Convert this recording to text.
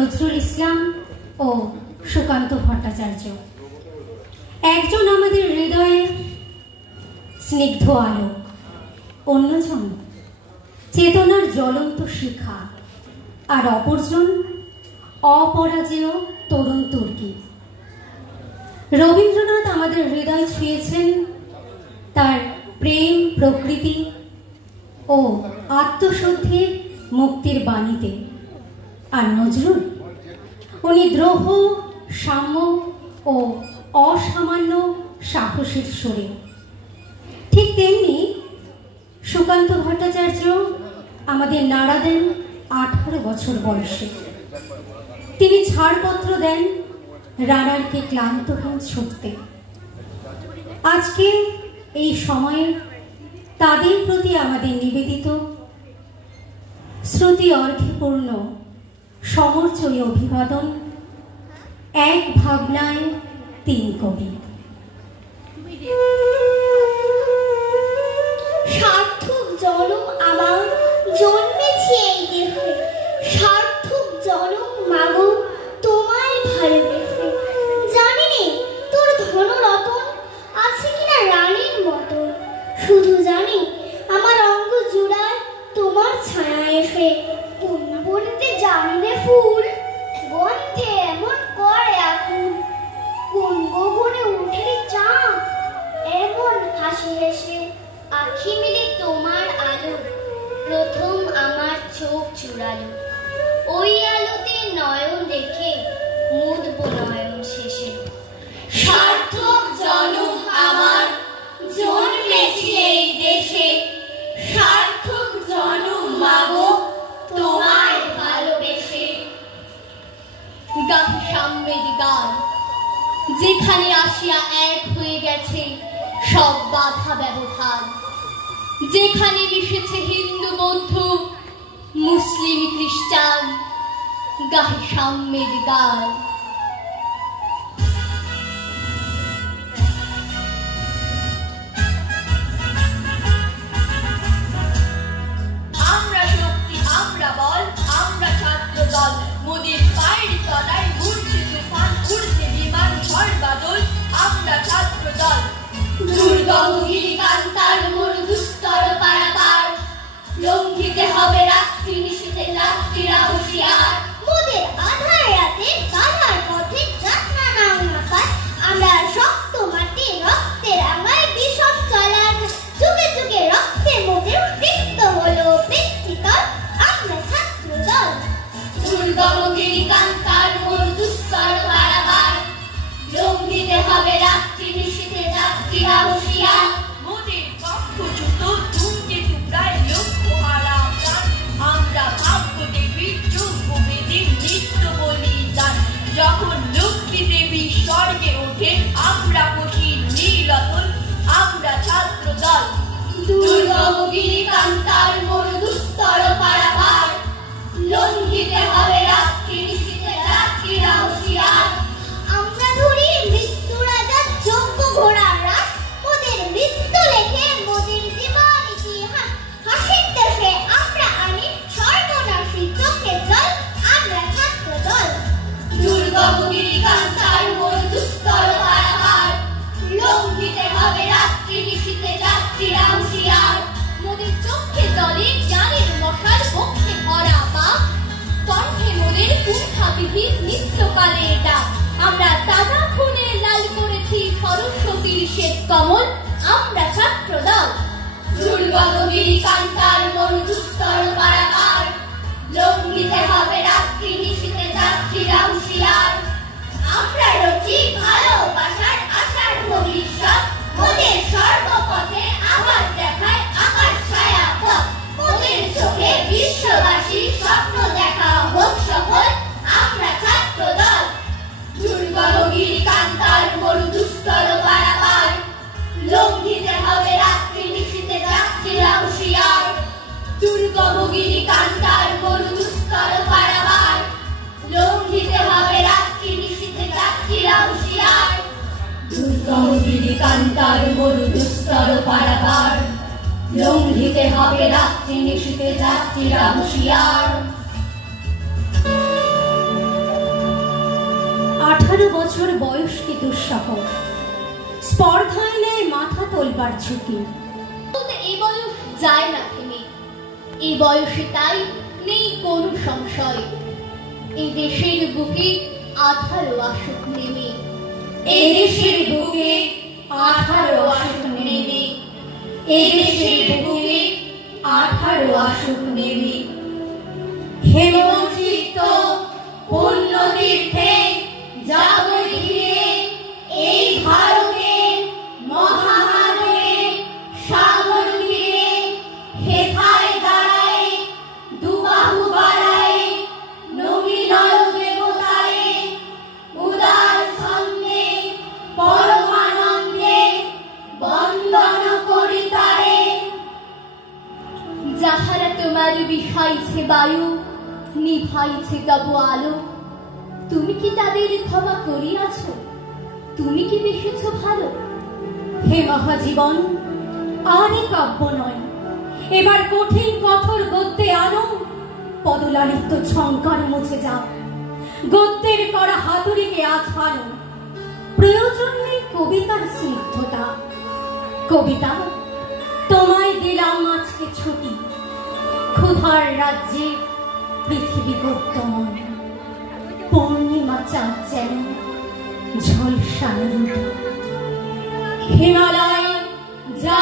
নজরুল ইসলাম ও সুকান্ত ভট্টাচার্য। একজন আমাদের হৃদয়ের স্নিগ্ধ আলোক, অন্যজন চেতনার জ্বলন্ত শিখা, আর অপরজন অপরাজেয় তরুণ তুর্কি। রবীন্দ্রনাথ আমাদের হৃদয় ছুঁয়েছেন তার প্রেম, প্রকৃতি ও আত্মশুদ্ধির মুক্তির বাণীতে। আর নজরুল, উনি দ্রোহ, সাম্য ও অসামান্য সাহসের সুরে। ঠিক তেমনি সুকান্ত ভট্টাচার্য আমাদের নাড়া দেন 18 বছর বয়সে। তিনি ছাড়পত্র দেন রানারকে ক্লান্তহীন ছুটতে। আজকে এই সময়ে তাদের প্রতি আমাদের নিবেদিত শ্রুতি অর্ঘ্যপূর্ণ সমর্চয়ী অভিবাদন। এক ভাবনায় 3 কবি। সার্থক জনম আমার জন্মেছি এই দেহে, সার্থক জনম মাগো তোমায় ভালোবেসে। জানি নে তোর ধনরতন আছে কিনা রানীর মতন, শুধু জানি আমার অঙ্গ জুড়ায় তোমার ছায়া এসে। কোন বনিতে জানি নে ফুল গন্ধে এমন করে আকুল, কোন গগনে উঠে চাঁদ এমন হাসি হেসে। আখি মিলে তোমার আলো প্রথম আমার চোখ জুড়ালো, ওই আলোতে নয়ন রেখে মুদব নয়ন শেষে। সার্থক জনম আমার জন্মেছি এই দেশে, সার্থক জনম মাগো তোমায় ভালোবেসে। গাহি সাম্যের গান, যেখানে আসিয়া এক হয়ে গেছে সব বাধা ব্যবধান, যেখানে মিশেছে হিন্দু বৌদ্ধ মুসলিম খ্রিস্টান। গাহি সাম্যের গান। আমরা শক্তি, আমরা বল, আমরা ছাত্র দল, মোদের পায়ের তলায় ঘুরছে তুফান, উড়ছে বিমান ঝড় বাদল। আমরা ছাত্র দল। দুর্গম গিরিকান্তার মরু দুস্তর পারাপার, লঙ্ঘিতে হবে রাত্রি নিশীথে যাত্রীরা হুঁশিয়ার। মোদের আধার রাতে বাধার পথে যাত্রা নাও না পায়, আমরা শক্ত মাটি রক্তে রাঙায় বিষম চলার। যুগে যুগে রক্তে মোদের তৃপ্ত হলো ব্যক্তিতল, আমরা ছাত্র দল। দুর্গম গিরিকান্তার মরু দুস্তর পারাপার, লঙ্ঘিতে হবে রাত্রি নিশীথে যাত্রীরা হুঁশিয়ার। মোদের কক্ষচ্যুত ধূমকেতু প্রায় লক্ষ্য হারা প্রাণ, আমরা ভাগ্য দেবীর যোগ্য বেদের নিত্য বলিদান। যখন লক্ষ্মী দেবী স্বর্গে ওঠেন আমরা বসি নীলতল, আমরা ছাত্র দল। দুর্গম গিরিকান্তার মরু দুস্তর পারাপার, লঙ্ঘিতে হবে রাত্রি নিশীথে যাত্রীরা হুঁশিয়ার। আমরা ধরি মৃত্যু রাজার যোগ্য ঘোড়ার রাস, মোদের মৃত্যু লেখে মোদের জীবন ইতিহাস। হাসির দেশে আমরা আনি সর্বনাশী চোখে জল, আমরা ছাত্র দল। দুর্গম গিরিকান্তার মরু দুস্তর পারাপার, লঙ্ঘিতে হবে রাত্রি নিশীথে যাত্রীরা হুঁশিয়ার। মোদের চোখে জলে জ্ঞানের মশাল, বক্ষে ভরা পাপ, কণ্ঠে মোদের কুণ্ঠাবিধির নিত্যকালে এটা। আমরা তাজা খুনে লাল করেছি সরস্বতীর শ্বেত কমল, আমরা ছাত্র দল। দুর্গম গিরিকান্তার মরু দুস্তর পারাপার, লঙ্ঘিতে হবে রাত্রি নিশীথে যাত্রীরা হুঁশিয়ার। আমরা রচি ভালোবাসার আশার ভবিষ্যৎ, মোদের সর্বপথে আভাস দেখায় আকাশ ছায়া পথ। মোদের চোখে বিশ্ববাসী স্বপ্ন দেখা হোক সফল, আমরা ছাত্র দল। দুর্গম গিরিকান্তার মরু দুস্তর পারাপার, লঙ্ঘিতে হবে রাত্রি নিশীথে যাত্রীরা হুঁশিয়ার। দুর্গম গিরিকান্তার মরু দুস্তর পারাপার, লঙ্ঘিতে হবে রাত্রি নিশীথে যাত্রীরা হুঁশিয়ার। দুর্গম গিরিকান্তার মরু দুস্তর পারাপার, লঙ্ঘিতে হবে রাত্রি নিশীথে যাত্রীরা হুঁশিয়ার। 18 বছর বয়স কি দুঃসহ, স্পর্ধায় নেয় মাথা তোলবার ঝুঁকি। এই বয়স যায় না থেমে, এই বয়সে তাই নেই কোনো সংশয়। এই দেশের বুকে 18 আসুক নেমে, এই দেশের বুকে 18 আসুক নেমে, এই দেশের বুকে 18 আসুক নেমে। হেমচিত্ত পুণ্য তীর্থে যাবে ধীরে, এই ভারতে মহামানবে সাগর তীরে। হেথায় দাঁড়ায় দুবাহু বাড়ায় নবীনয় দেবতায়, উদার ছন্দে পরমানন্দে বন্দন করি তারে। যাহারা তোমার বিষাইছে বায়ু, নিভাইছে তবু আলো, তুমি কি তাদের ক্ষমা করিয়াছ? তুমি কি বেসেছ ভালো? হে মহাজীবন, আর এ কাব্য নয়, এবার কঠিন কঠোর গদ্যে আনো। পদলালিত ঝঙ্কার মুছে যাও, গদ্যের করা হাতুড়িকে আছাড়ো। প্রয়োজন নেই কবিতার স্নিগ্ধতা। কবিতা, তোমায় দিলাম আজকে ছুটি। ক্ষুধার রাজ্যে পৃথিবী গদ্যময়, পূর্ণিমা চাঁদ যেন ঝলসানো। হিমালয় যা